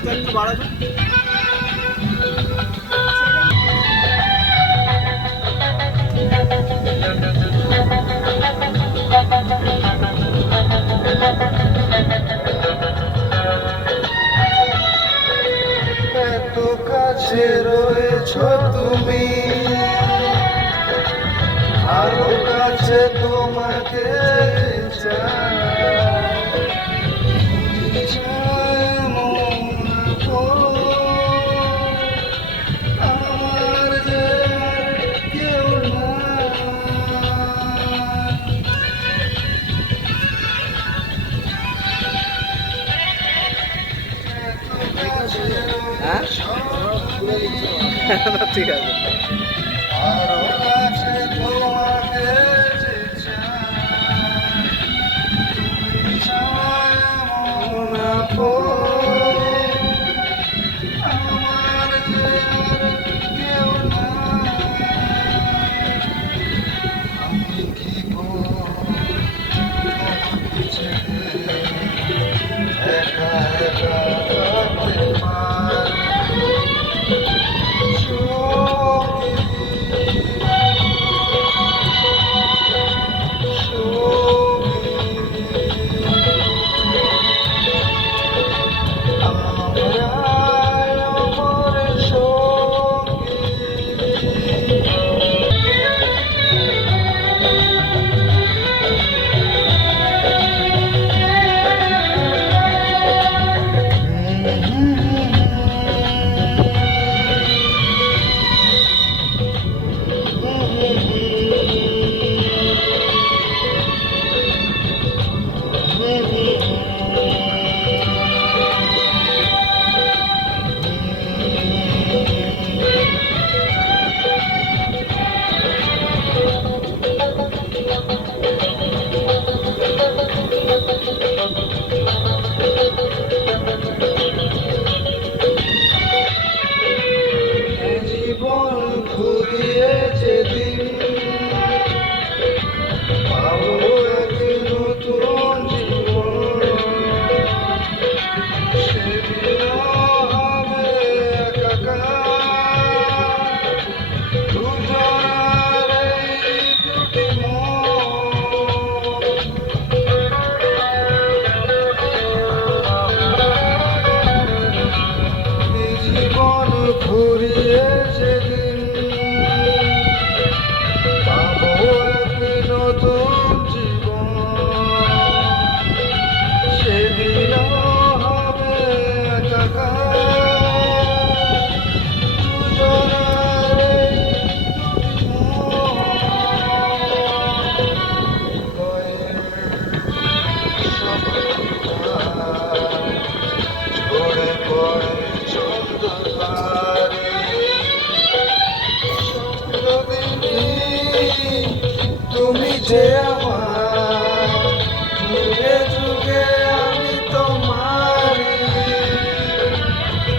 ভয়েসটা একটু বাড়াবে। এত কাছে রয়েছ তুমি, আরো কাছে তোমাকে চাই। আমার যে কেউ হ্যাঁ ঠিক আছে। আরো কাছে তোমাকে চাই। মন আমার যে কেউ আমি কি তোমাকে ছেড়ে একা একা থাকতে পারি? জীবন ঘুরিয়ে যেদিন পাবো এক নতুন জীবন, সেদিন হবে একাকার দুজনার এই দুটি মন। এই জীবন ঘুরিয়ে যেদিন পাবো এক নতুন জীবন, সেদিন হবে একাকার দুজনার এই দুটি হৃদয়ের সব কথা ঝরে পড়ে চন্দ্রতারে। তুমি যে আমার